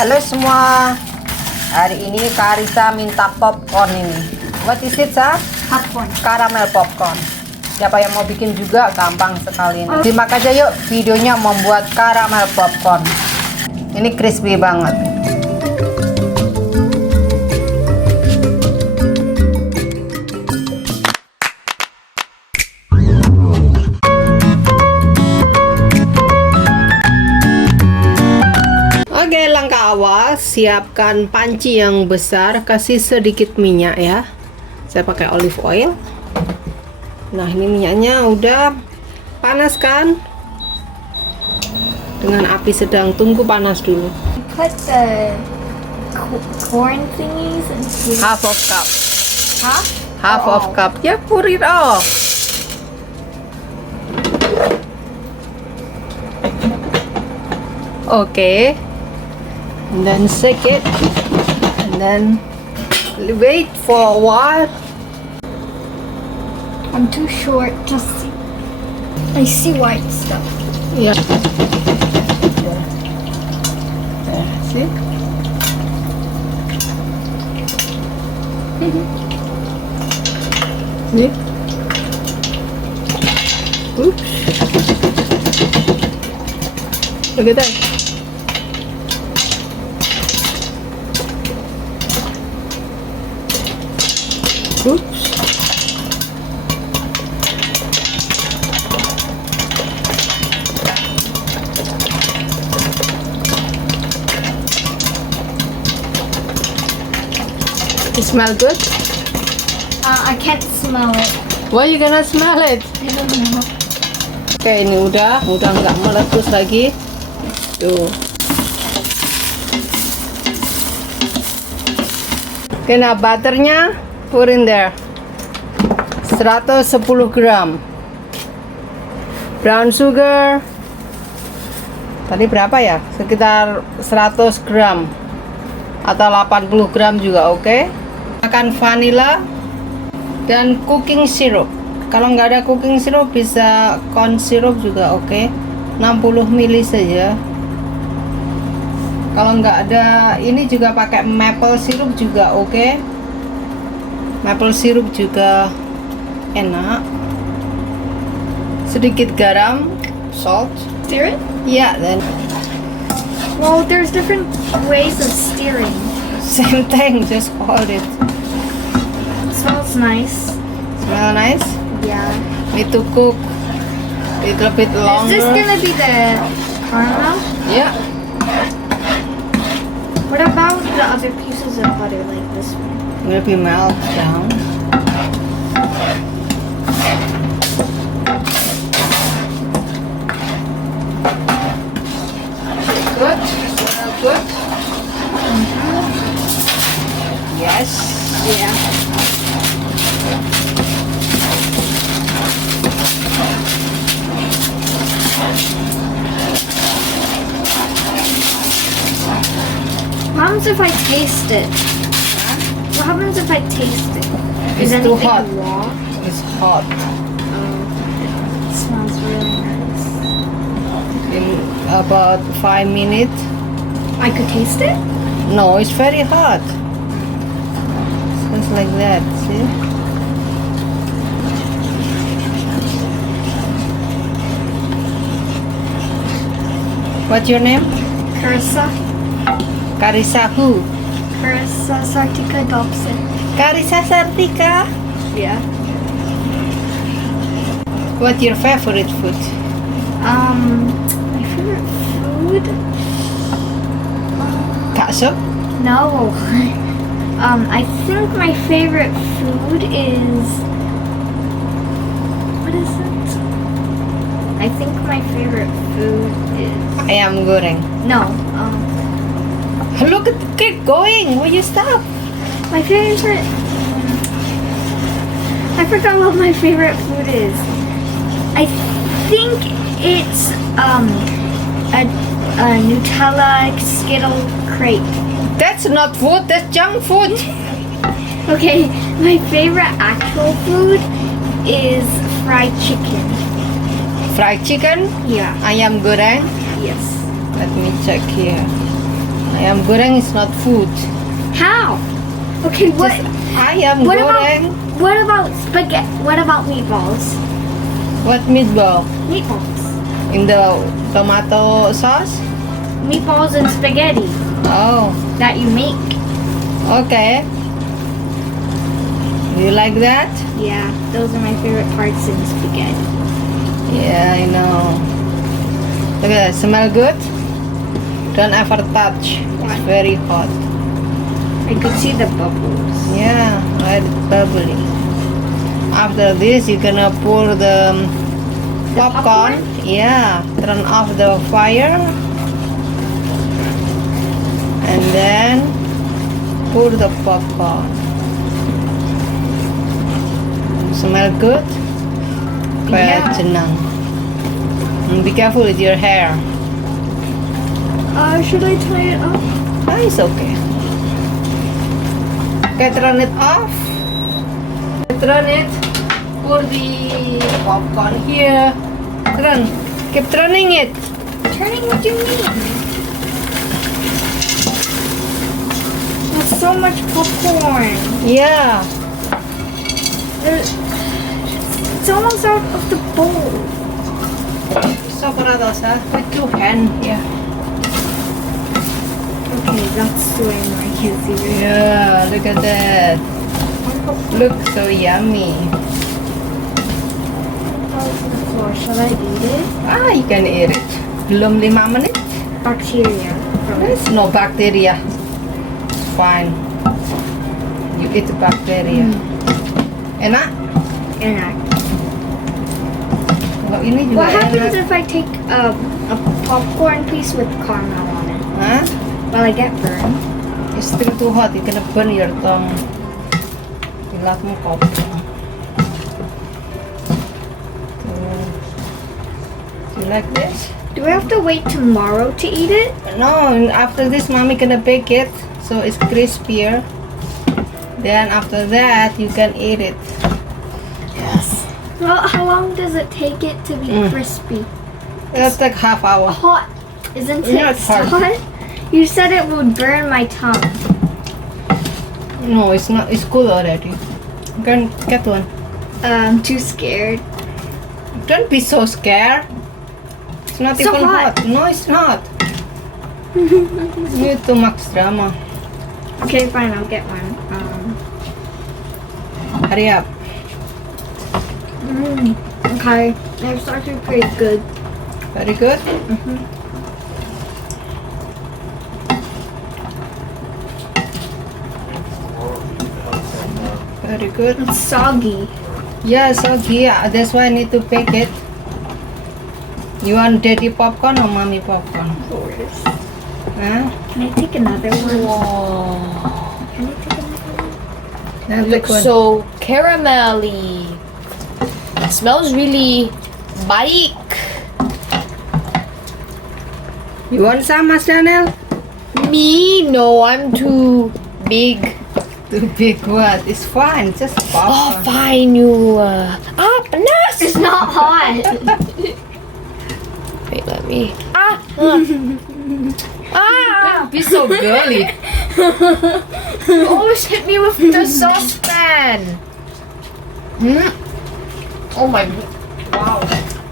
Halo semua. Hari ini Karisa minta popcorn ini. What is it, Sa? Popcorn. Caramel popcorn. Siapa yang mau bikin juga gampang sekali ini. Simak aja yuk videonya membuat caramel popcorn. Ini crispy banget. Oke, langkah awal siapkan panci yang besar, kasih sedikit minyak ya. Saya pakai olive oil. Nah, ini minyaknya udah panas kan? Dengan api sedang, tunggu panas dulu. Put the corn thingies and Half of cup. Huh? Half of cup. Ya, pour it off. Okay. And then shake it. And then wait for a while. I'm too short to see. I see white stuff. Yeah. There, see? See? Oops. Look at that. Oops. It smell good? I can't smell it. Why you gonna smell it? I don't know. Oke, ini udah nggak meletus lagi. Tuh. Oke, nah butternya pour in there. 110 gram. Brown sugar. Tadi berapa ya? Sekitar 100 gram. Atau 80 gram juga oke. Akan vanilla dan cooking syrup. Kalau nggak ada cooking syrup bisa corn syrup juga oke. 60 ml saja. Kalau nggak ada ini juga pakai maple syrup juga oke. Maple syrup juga enak. Sedikit garam, salt. Stir it? Ya, dan Well, there's different ways of stirring. same thing, just hold it. It smells nice. Smell nice? Yeah. Need to cook a little bit longer. Is this gonna be the caramel? Yeah. What about the other pieces of butter like this one? Will be melt down. Good. Good. Yes. Yeah. What happens if I taste it? What happens if I taste it? It's Is too anything hot. raw? It's hot. It smells really nice. In about 5 minutes. I could taste it? No, it's very hot. Just like that. See? What's your name? Carissa? Karisa who? Carissa Sartika Dobson. Karisa Sartika. Yeah. What's your favorite food? My favorite food? Bakso? No. I think my favorite food is... What is it? I think my favorite food is... Ayam goreng. No. Look, keep going. Will you stop? My favorite... I forgot what my favorite food is. I think it's a Nutella Skittle crepe. That's not food. That's junk food. Okay, my favorite actual food is fried chicken. Fried chicken, Yeah. ayam goreng. Yes. Let me check here. Ayam goreng is not food. How? Okay, what? Just ayam What about goreng. what about spaghetti? What about meatballs? What meatball? Meatballs. In the tomato sauce? Meatballs and spaghetti Oh, that you make. okay. Do you like that? Yeah, those are my favorite parts in spaghetti. Yeah, I know. Look at that. Smell good? Don't ever touch. Why? It's very hot. I could see the bubbles. Yeah, right, bubbly. After this, you're gonna pour the popcorn. popcorn? Yeah, turn off the fire. And then pour the popcorn. Smell good? Kayak Yeah. jenang. And be careful with your hair. Should I tie it up? Ah, it's okay. Okay, turn it off. Turn it. Pour the popcorn here. Turn. Keep turning it. Turning? What do you mean? That's so much popcorn. Yeah. It's almost out of the bowl. Soperadosa with two hands. Yeah. Okay, that's way more easier. Yeah, look at that. Look so yummy. Shall I eat it? Ah, you can eat it. Belum 5 menit. Bacteria. There's no bacteria. It's fine. You eat the bacteria. Enak? Enak. Kalau ini juga What happens enak. if I take a popcorn piece with caramel on it? Huh? Will I get burned? It's still too hot. You gonna burn your tongue. Ilatmu kotor. You like this? Do I have to wait tomorrow to eat it? No, and after this, mommy gonna bake it so it's crispier. Then after that, you can eat it. Yes. Well, how long does it take it to be crispy? It'll take half hour. Hot. Isn't it Yeah, it's hot. hot? You said it would burn my tongue. No, it's not. It's cool already. You can get one. I'm too scared. Don't be so scared. It's not So even hot. hot. No, it's not. You too much drama. Okay, fine, I'll get one. Hurry up. Okay, it's actually pretty good. Very good. Very good. It's soggy. Yeah, so yeah, that's why I need to bake it. You want daddy popcorn or mommy popcorn? Of course. Huh? Can I take another one? Wow. Can I take another one? Now It take looks one. so caramelly. It smells really baik. You want some, Mas Daniel? Me? No, I'm too big. Too big what? It's fine, just Oh, popcorn. fine you. Panas. It's not hot. Wait, let me. Don't be so girly. Almost hit me with the saucepan. Oh my. Wow.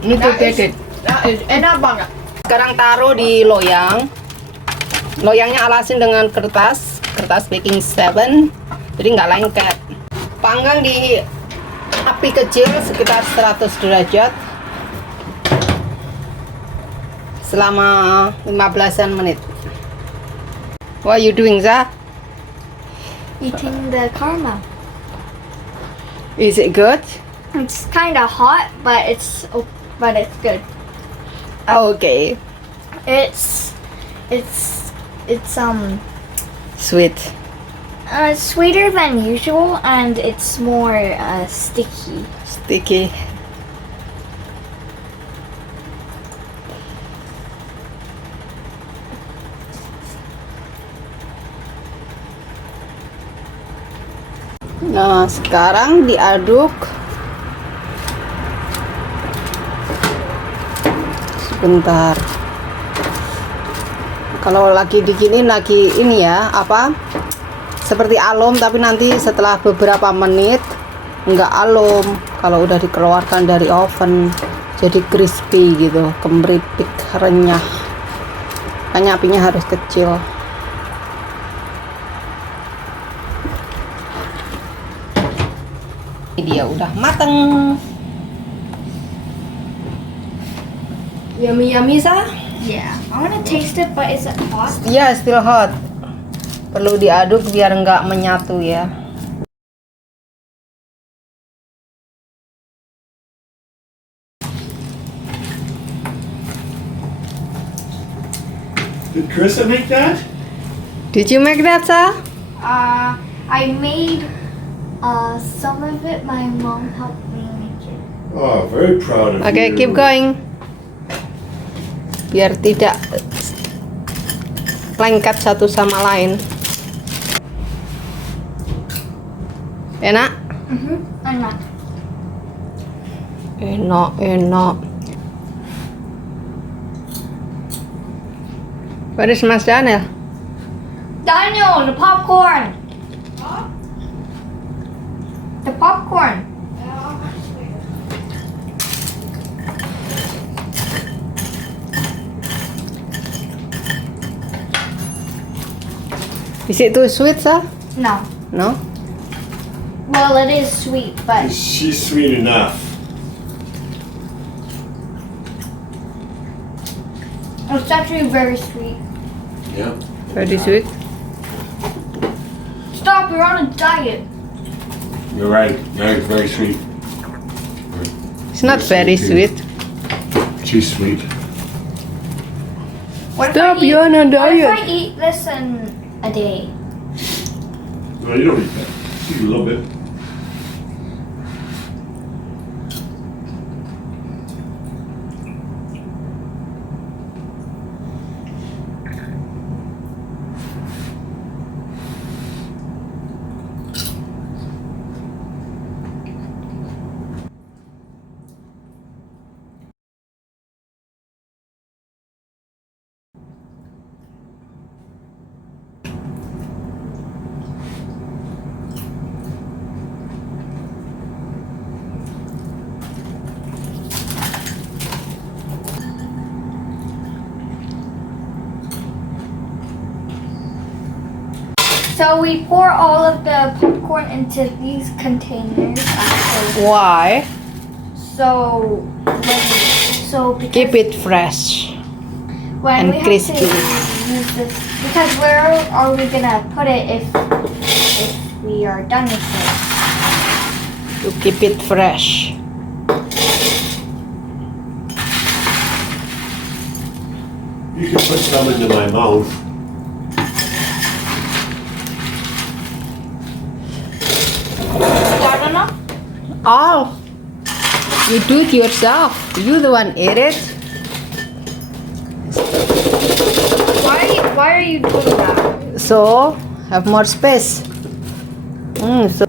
Need to bake it. That is enak banget. Sekarang taruh di loyang. Loyangnya alasin dengan kertas baking 7, jadi nggak lengket. Panggang di api kecil sekitar 100 derajat selama 15-an menit. What are you doing, Za? Eating the caramel. Is it good? It's kind of hot, but it's good. Okay. It's Sweet. sweeter than usual, and it's more sticky. Sticky. Nah, sekarang diaduk. Sebentar. Kalau lagi dikinin lagi ini ya, apa? Seperti alum, tapi nanti setelah beberapa menit nggak alum. Kalau udah dikeluarkan dari oven jadi crispy gitu, kemeripik, renyah. Makanya apinya harus kecil. Ini dia udah mateng. Yummy yummy sah? Yeah. I want to taste it, but is it hot? Ya, still hot. Perlu diaduk biar nggak menyatu ya. Did Carissa make that? Did you make that, sah? I made some of it. My mom helped me make it. Oh, very proud of you. Oke, keep going. Biar tidak lengket satu sama lain. Enak? Enak. Enak. Where is Mas Daniel? Daniel, the popcorn. The popcorn. Is it too sweet, sah? No. No? Well, it is sweet, but She's sweet enough. it's actually very sweet. Yeah. Very sweet. Stop, you're on a diet. You're right. Yeah, it's very sweet. It's not very sweet. She's sweet. What Stop, if I eat, you're on a What if diet. I eat this in a day? No, you don't eat that. Eat a little bit. So we pour all of the popcorn into these containers. Why? Because Keep it fresh when and we crispy. have to use this, because where are we gonna put it if we are done with it? To keep it fresh. You can put some into my mouth. I don't know. Oh, you do it yourself. You the one eat it. Why are you doing that? So have more space. So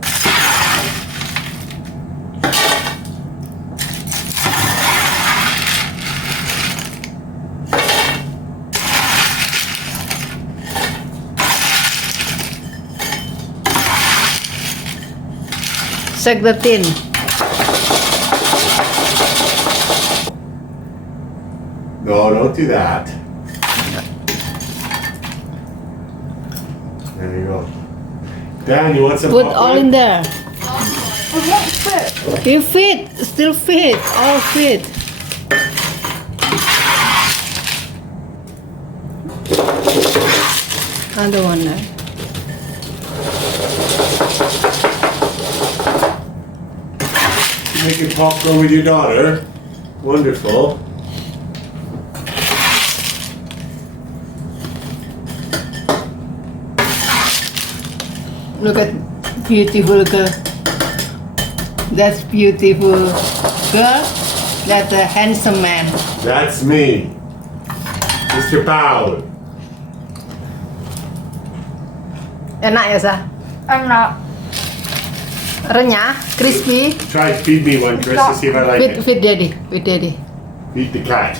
check the tin. No, don't do that. There you go. Dan, you want some Put popcorn? all in there. It won't fit. You fit, still fit, all fit. Other one there. You making popcorn with your daughter? Wonderful. Look at beautiful girl. That's beautiful girl. That's a handsome man. That's me. Mr. Powell. Enak ya, Sa? I'm not. Renyah, crispy. Try to feed me one, Chris, to see if I like it. Feed daddy, feed daddy. Feed the cat.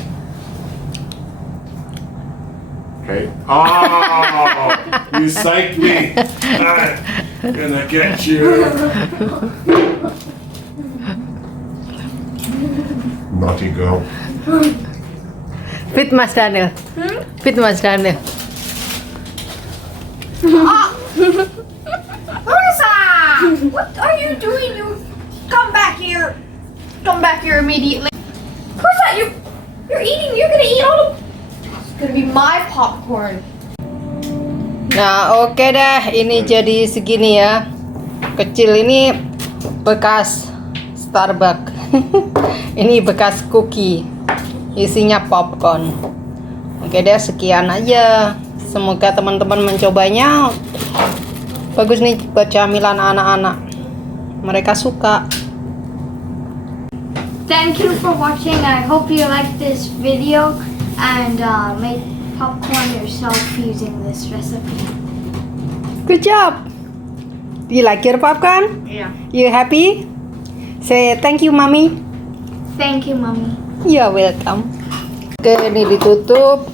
Okay. Oh, you psyched me. I'm gonna get you. Naughty girl. Fit Mas Daniel. Fit Mas Daniel. Rosa! What are you doing? You come back here. Come back here immediately. Rosa, you're eating. You're gonna eat all the. It's gonna be my popcorn. Nah, oke deh, ini jadi segini ya. Kecil ini bekas Starbucks. Ini bekas cookie. Isinya popcorn. Oke deh, sekian aja. Semoga teman-teman mencobanya. Bagus nih buat camilan anak-anak. Mereka suka. Thank you for watching. I hope you liked this video and make popcorn yourself using this recipe. Good job. You like your popcorn? Yeah. You happy? Say thank you, mommy. Thank you, Mommy. You're welcome. Oke, ini ditutup.